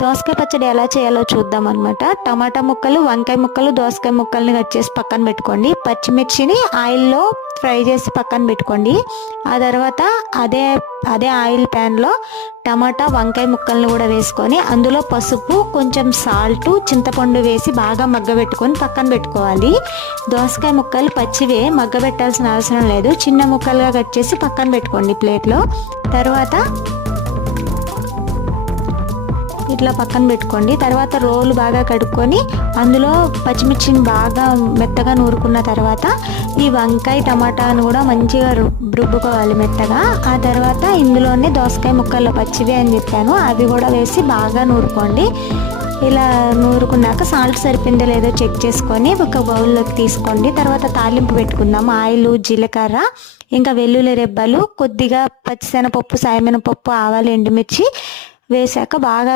దోసకాయ పచ్చడి ఎలా చేయాలో చూద్దాం అనమాట. టమాటా ముక్కలు, వంకాయ ముక్కలు, దోసకాయ ముక్కల్ని కట్ చేసి పక్కన పెట్టుకోండి. పచ్చిమిర్చిని ఆయిల్లో ఫ్రై చేసి పక్కన పెట్టుకోండి. ఆ తర్వాత అదే ఆయిల్ ప్యాన్లో టమాటా, వంకాయ ముక్కల్ని కూడా వేసుకొని అందులో పసుపు, కొంచెం సాల్ట్, చింతపండు వేసి బాగా మగ్గబెట్టుకొని పక్కన పెట్టుకోవాలి. దోసకాయ ముక్కలు పచ్చివే, మగ్గబెట్టాల్సిన అవసరం లేదు. చిన్న ముక్కలుగా కట్ చేసి పక్కన పెట్టుకోండి ప్లేట్లో. తర్వాత ఇట్లా పక్కన పెట్టుకోండి. తర్వాత రోలు బాగా కడుక్కొని అందులో పచ్చిమిర్చిని బాగా మెత్తగా నూరుకున్న తర్వాత ఈ వంకాయ టమాటాను కూడా మంచిగా రుబ్బుకోవాలి మెత్తగా. ఆ తర్వాత ఇందులోనే దోసకాయ ముక్కల్లో పచ్చివి అని చెప్పాను, అవి కూడా వేసి బాగా నూరుకోండి. ఇలా నూరుకున్నాక సాల్ట్ సరిపోయిందో లేదో చెక్ చేసుకొని ఒక బౌల్లోకి తీసుకోండి. తర్వాత తాలింపు పెట్టుకుందాం. ఆయిల్, జీలకర్ర, ఇంకా వెల్లుల్లి రెబ్బలు, కొద్దిగా పచ్చిశనగపప్పు, సాయమినపప్పు, ఆవాలు, ఎండుమిర్చి వేసాక బాగా